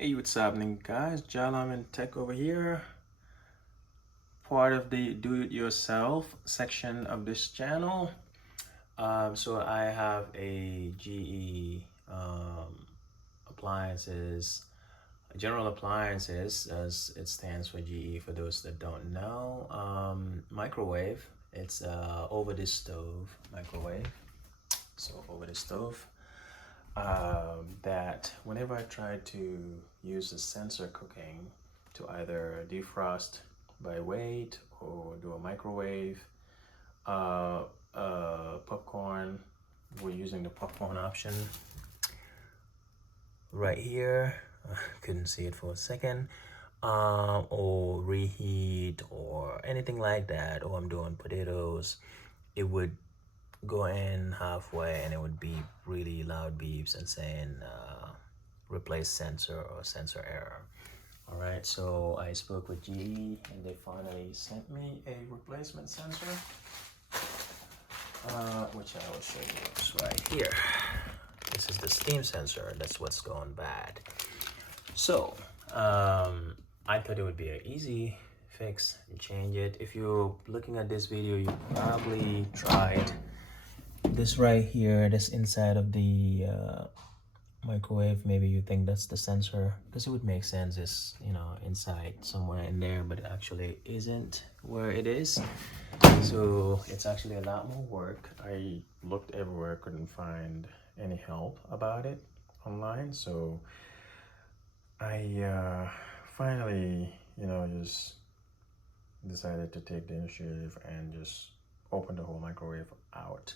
Hey, what's happening, guys? Jalam and Tech over here, part of the do-it-yourself section of this channel. So I have a GE appliances, general appliances, as it stands for GE for those that don't know. Microwave. It's over the stove microwave. So over the stove. That whenever I try to use the sensor cooking to either defrost by weight or do a microwave, popcorn, we're using the popcorn option right here. Couldn't see it for a second. Or reheat or anything like that, or I'm doing potatoes, it would go in halfway and it would beep really loud beeps and saying replace sensor or sensor error. All right, so I spoke with GE and they finally sent me a replacement sensor, which I will show you. It's right here. This is the steam sensor. That's what's going bad. So I thought it would be an easy fix and change it. If you're looking at this video, you probably tried this right here, this inside of the microwave. Maybe you think that's the sensor, because it would make sense it's, you know, inside somewhere in there, but it actually isn't where it is. So it's actually a lot more work. I looked everywhere, couldn't find any help about it online, so I finally, just decided to take the initiative and just open the whole microwave out.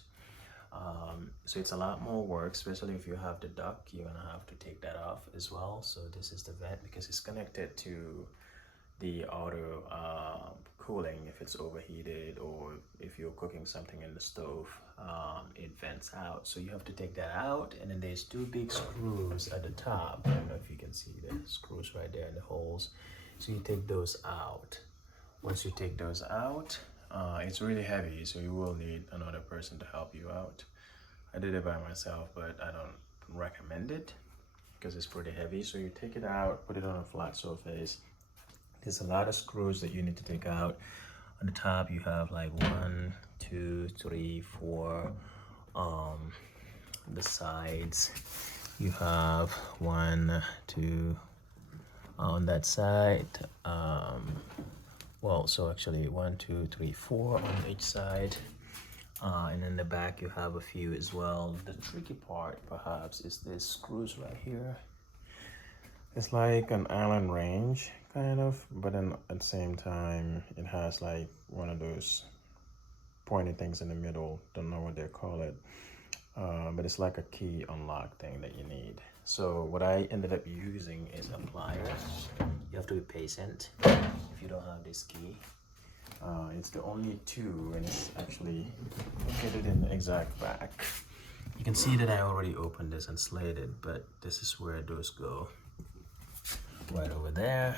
So it's a lot more work, especially if you have the duct. You're gonna have to take that off as well. So this is the vent, because it's connected to the auto cooling. If it's overheated or if you're cooking something in the stove, it vents out. So you have to take that out, and then there's two big screws at the top. I don't know if you can see the screws right there in the holes. So you take those out. Once you take those out, it's really heavy, so you will need another person to help you out. I did it by myself, but I don't recommend it because it's pretty heavy. So you take it out, put it on a flat surface. There's a lot of screws that you need to take out. On the top you have like 1, 2, 3, 4. The sides you have 1, 2 on that side. Well, so actually 1, 2, 3, 4 on each side. And in the back you have a few as well. The tricky part perhaps is this screws right here. It's like an Allen wrench kind of, but then at the same time it has like one of those pointy things in the middle. Don't know what they call it, but it's like a key unlock thing that you need. So what I ended up using is a plier. You have to be patient if you don't have this key. It's the only two, and it's actually located in the exact back. You can see that I already opened this and slid it, but this is where those go. Right over there,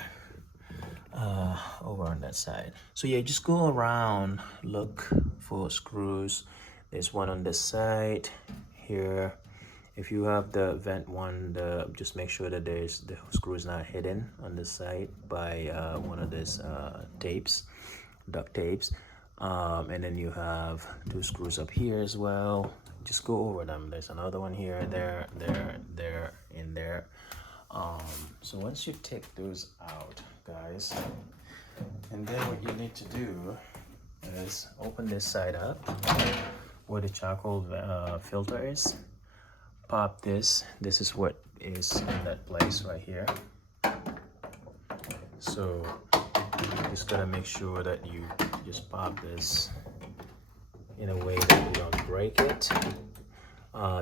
over on that side. So yeah, just go around, look for screws. There's one on this side here. If you have the vent one, just make sure that the screw is not hidden on this side by one of these tapes, duct tapes. And then you have 2 screws up here as well. Just go over them. There's another one here, there, in there. So once you take those out, guys, and then what you need to do is open this side up where the charcoal filter is. Pop this. This is what is in that place right here. So just gotta make sure that you just pop this in a way that you don't break it.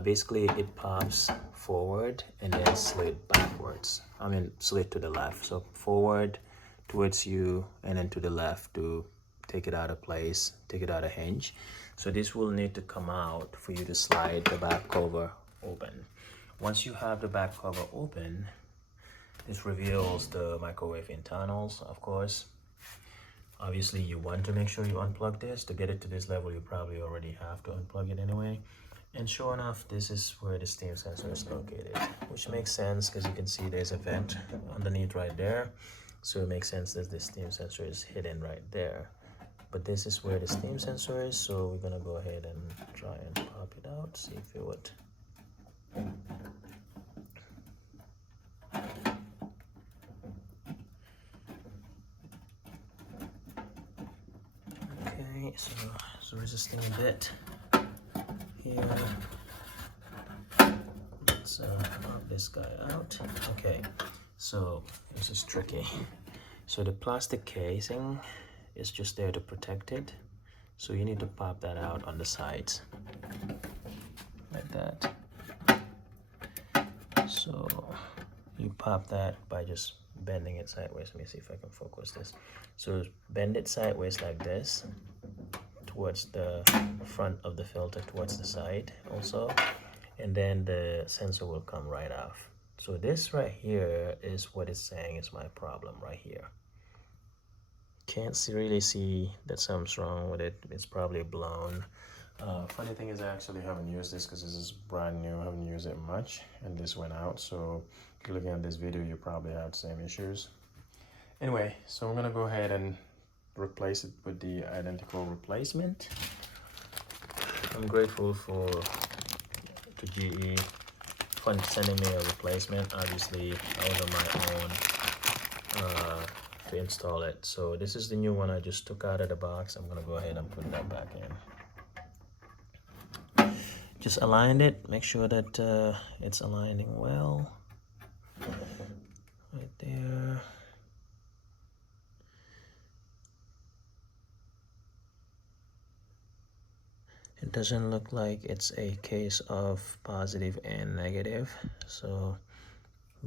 Basically it pops forward and then slid backwards. I mean slid to the left. So forward towards you and then to the left to take it out of place, take it out of hinge. So this will need to come out for you to slide the back cover open. Once you have the back cover open, this reveals the microwave internals, of course. Obviously you want to make sure you unplug this. To get it to this level, you probably already have to unplug it anyway. And sure enough, this is where the steam sensor is located, which makes sense because you can see there's a vent underneath right there. So it makes sense that the steam sensor is hidden right there. But this is where the steam sensor is, so we're gonna go ahead and try and pop it out, see if it would. Okay, so it's resisting a bit here. Let's pop this guy out. Okay, so this is tricky. So the plastic casing is just there to protect it. So you need to pop that out on the sides, like that. So you pop that by just bending it sideways. Let me see if I can focus this. So bend it sideways like this, towards the front of the filter, towards the side also, and then the sensor will come right off. So this right here is what it's saying is my problem right here. Can't really see that something's wrong with it. It's probably blown. Funny thing is I actually haven't used this because this is brand new. I haven't used it much and this went out. So if you're looking at this video, you probably have the same issues. Anyway, so I'm gonna go ahead and replace it with the identical replacement. I'm grateful to GE for sending me a replacement. Obviously I was on my own to install it. So this is the new one I just took out of the box. I'm gonna go ahead and put that back in. Just aligned it, make sure that it's aligning well right there. It doesn't look like it's a case of positive and negative, so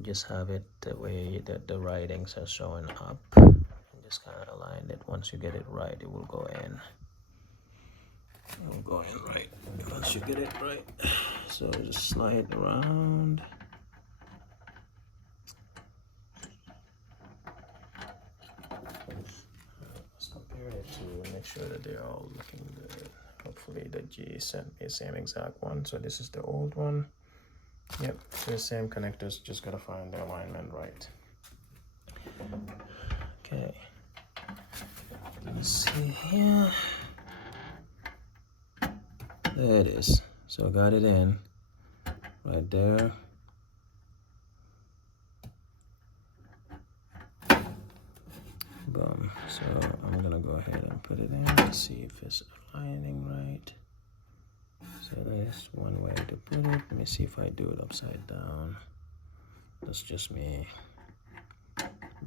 just have it the way that the writings are showing up. And just kind of align it. Once you get it right, it will go in. It will go in right once you get it right. So just slide it around. Let's compare it to make sure that they're all looking good. Hopefully the G sent me the same exact one. So this is the old one. Yep, so the same connectors, just gotta find the alignment right. Okay, let's see here. There it is. So I got it in right there. Boom. So I'm gonna go ahead and put it in to see if it's aligning right. So that's one way to put it. Let me see if I do it upside down. That's just me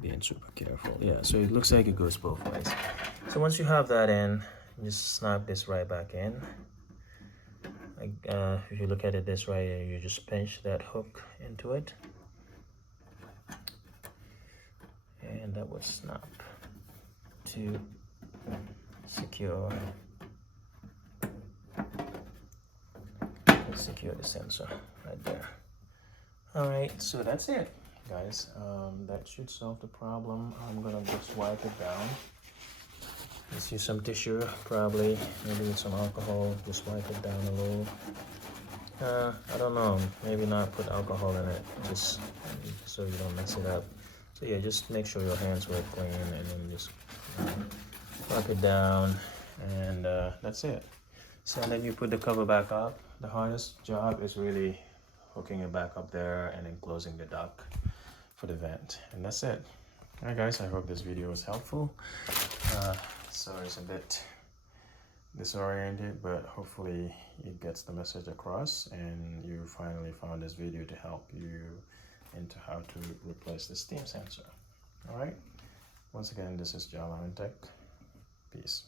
being super careful. Yeah, so it looks like it goes both ways. So once you have that in, just snap this right back in. If you look at it this way, you just pinch that hook into it. And that would snap to secure the sensor right there. All right, so that's it, guys. That should solve the problem. I'm gonna just wipe it down. Let's use some tissue, probably, maybe with some alcohol. Just wipe it down a little. I don't know, maybe not put alcohol in it, just so you don't mess it up. So yeah, just make sure your hands were clean, and then just wipe it down, and that's it. So then you put the cover back up. The hardest job is really hooking it back up there and then closing the duct for the vent, and that's it. All right, guys, I hope this video was helpful. Sorry it's a bit disoriented, but hopefully it gets the message across and you finally found this video to help you into how to replace the steam sensor. All right, once again, this is Jalan Tech. Peace.